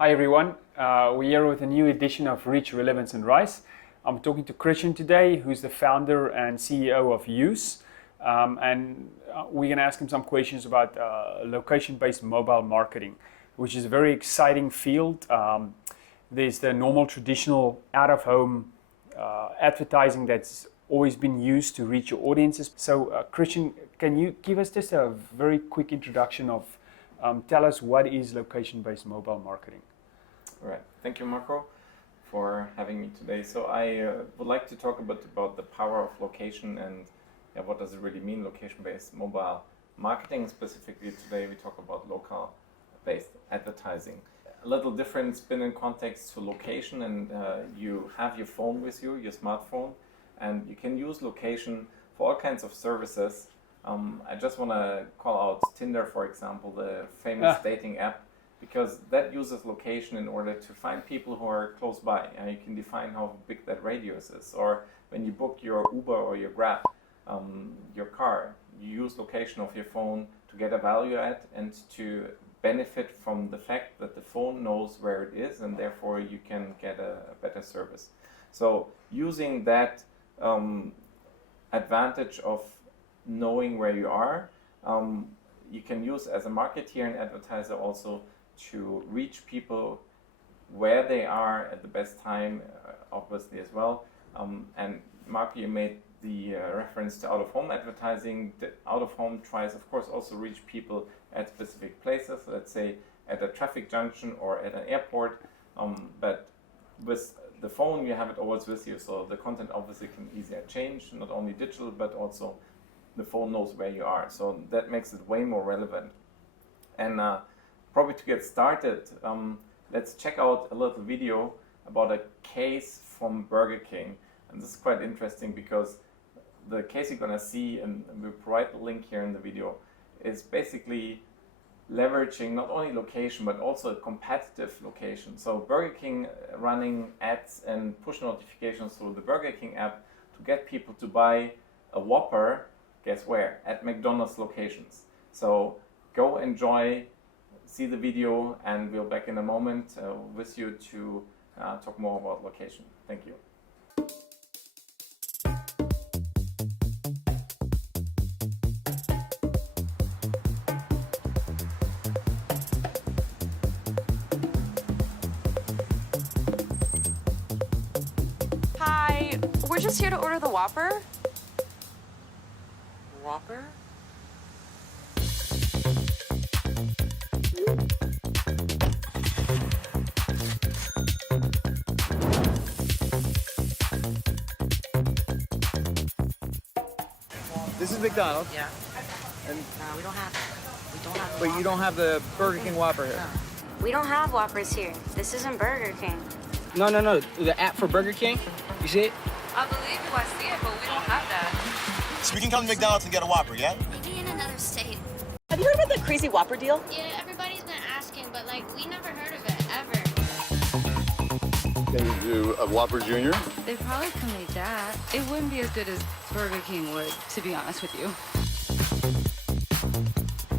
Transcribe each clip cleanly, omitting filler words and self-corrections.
Hi everyone, we're here with a new edition of Reach, Relevance and Rise. I'm talking to Christian today, who's the founder and CEO of YOOSE. We're going to ask him some questions about location-based mobile marketing, which is a very exciting field. There's the normal traditional out-of-home advertising that's always been used to reach your audiences. So Christian, can you give us just a very quick introduction of, tell us what is location-based mobile marketing? All right, thank you Marco for having me today. So I would like to talk a bit about the power of location and what does it really mean, location-based mobile marketing. Specifically today we talk about local-based advertising. A little different spin and context to location, and you have your phone with you, your smartphone, and you can use location for all kinds of services. I just want to call out Tinder, for example, the famous dating app, because that uses location in order to find people who are close by. And you can define how big that radius is. Or when you book your Uber or your Grab, your car, you use location of your phone to get a value add and to benefit from the fact that the phone knows where it is, and therefore you can get a better service. So using that advantage of knowing where you are, you can use as a marketeer and advertiser also to reach people where they are at the best time, obviously as well. And Marco, you made the reference to out-of-home advertising. The out-of-home tries, of course, also reach people at specific places, let's say at a traffic junction or at an airport. But with the phone, you have it always with you, so the content obviously can easier change, not only digital, but also the phone knows where you are. So that makes it way more relevant. And probably to get started, let's check out a little video about a case from Burger King. And this is quite interesting because the case you're going to see, and we'll provide the link here in the video, is basically leveraging not only location but also a competitive location. So Burger King running ads and push notifications through the Burger King app to get people to buy a Whopper, guess where? At McDonald's locations. So go enjoy, see the video, and we'll back in a moment with you to talk more about location. Thank you. Hi, we're just here to order the Whopper. Whopper? This is McDonald's. Yeah. And No, we don't have it. We don't have the wait, you don't have the Burger King Whopper here? We don't have Whoppers here. This isn't Burger King. No. The app for Burger King. You see it? I believe you, I see it, but we don't have that. So we can come to McDonald's and get a Whopper, yeah? Maybe in another state. Have you heard about that crazy Whopper deal? Yeah, everybody's been asking, but we never heard of it, ever. Can you do a Whopper Junior? They probably can make that. It wouldn't be as good as Burger King would, to be honest with you.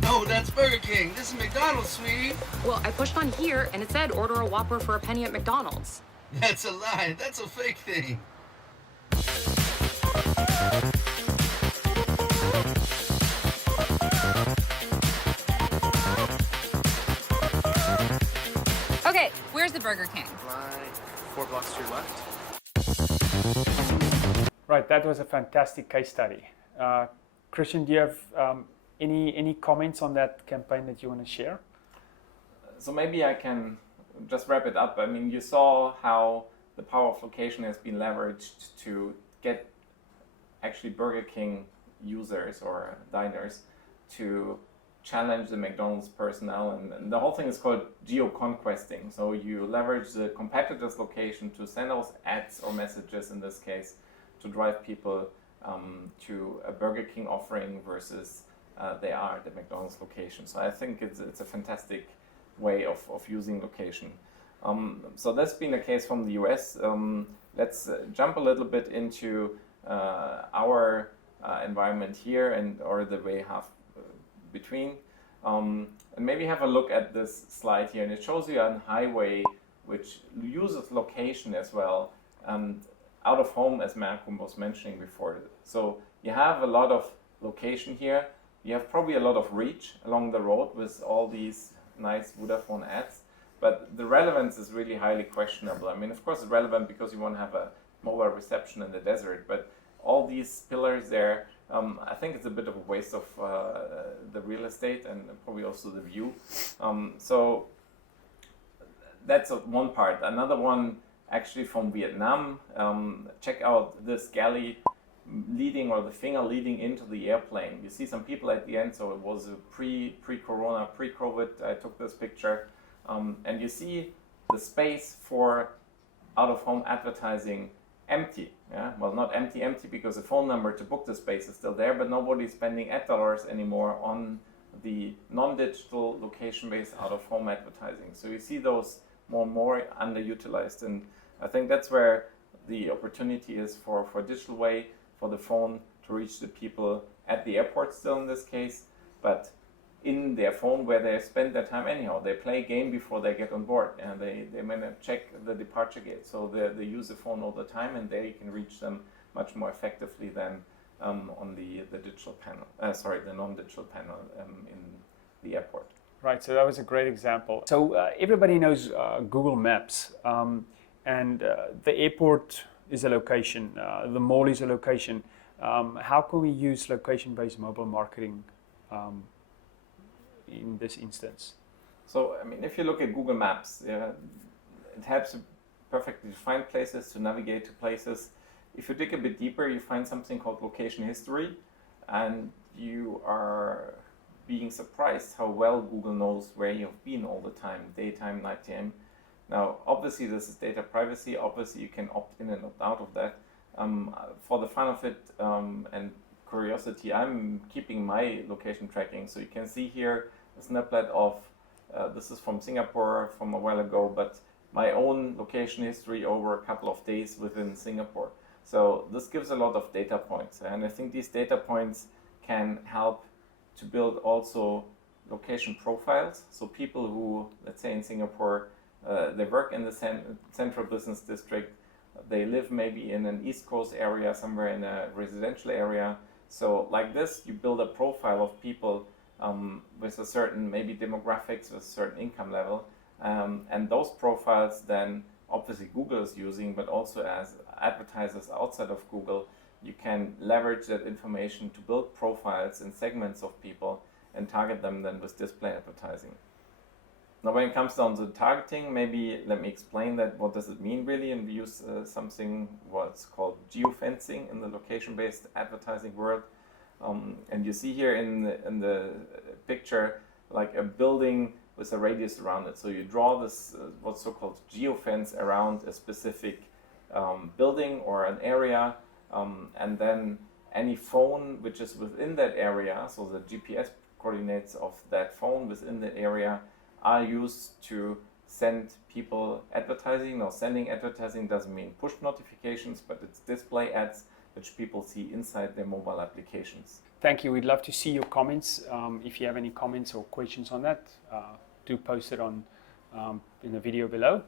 Oh, that's Burger King. This is McDonald's, sweetie. Well, I pushed on here and it said order a Whopper for a penny at McDonald's. That's a lie. That's a fake thing. Okay, where's the Burger King? Like 4 blocks to your left. Right, that was a fantastic case study. Christian, do you have any comments on that campaign that you want to share? So maybe I can just wrap it up. I mean, you saw how the power of location has been leveraged to get actually Burger King users or diners to challenge the McDonald's personnel, and the whole thing is called geo-conquesting. So you leverage the competitor's location to send those ads or messages, in this case, to drive people to a Burger King offering versus they are at the McDonald's location. So I think it's a fantastic way of using location. So that's been a case from the US. Let's jump a little bit into our environment here, or the way half between. And maybe have a look at this slide here, and it shows you a highway which uses location as well, and out of home, as Malcolm was mentioning before. So you have a lot of location here. You have probably a lot of reach along the road with all these nice Vodafone ads, but the relevance is really highly questionable. I mean, of course, it's relevant because you want to have a mobile reception in the desert, but all these pillars there, I think it's a bit of a waste of the real estate and probably also the view. So that's one part. Another one, actually from Vietnam, check out this galley leading, or the finger leading into the airplane. You see some people at the end, so it was a pre-corona, pre-COVID, I took this picture. And you see the space for out-of-home advertising empty. Yeah? Well, not empty because the phone number to book the space is still there, but nobody's spending ad dollars anymore on the non-digital location-based out-of-home advertising. So you see those more and more underutilized, and I think that's where the opportunity is for Digital Way, for the phone to reach the people at the airport still in this case, but in their phone where they spend their time anyhow. They play a game before they get on board, and they may check the departure gate. So they use the phone all the time, and there you can reach them much more effectively than on the digital panel, the non-digital panel in the airport. Right, so that was a great example. So everybody knows Google Maps, and the airport is a location, the mall is a location. How can we use location-based mobile marketing in this instance? So, I mean, if you look at Google Maps, it helps you perfectly find places, to navigate to places. If you dig a bit deeper, you find something called location history, and you are being surprised how well Google knows where you've been all the time, daytime, nighttime. Now, obviously, this is data privacy. Obviously, you can opt in and opt out of that. For the fun of it and curiosity, I'm keeping my location tracking. So you can see here a snapshot of, this is from Singapore from a while ago, but my own location history over a couple of days within Singapore. So this gives a lot of data points. And I think these data points can help to build also location profiles. So people who, let's say in Singapore, they work in the central business district, they live maybe in an East Coast area, somewhere in a residential area. So like this, you build a profile of people with a certain maybe demographics, with a certain income level. And those profiles then obviously Google is using, but also as advertisers outside of Google, you can leverage that information to build profiles and segments of people and target them then with display advertising. Now, when it comes down to targeting, maybe let me explain that. What does it mean really? And we use something what's called geo-fencing in the location-based advertising world. And you see here in the picture like a building with a radius around it. So you draw this what's so-called geo-fence around a specific building or an area, and then any phone which is within that area, so the GPS coordinates of that phone within that area, are used to send people advertising. Now, sending advertising doesn't mean push notifications, but it's display ads which people see inside their mobile applications. Thank you. We'd love to see your comments. If you have any comments or questions on that, do post it on in the video below.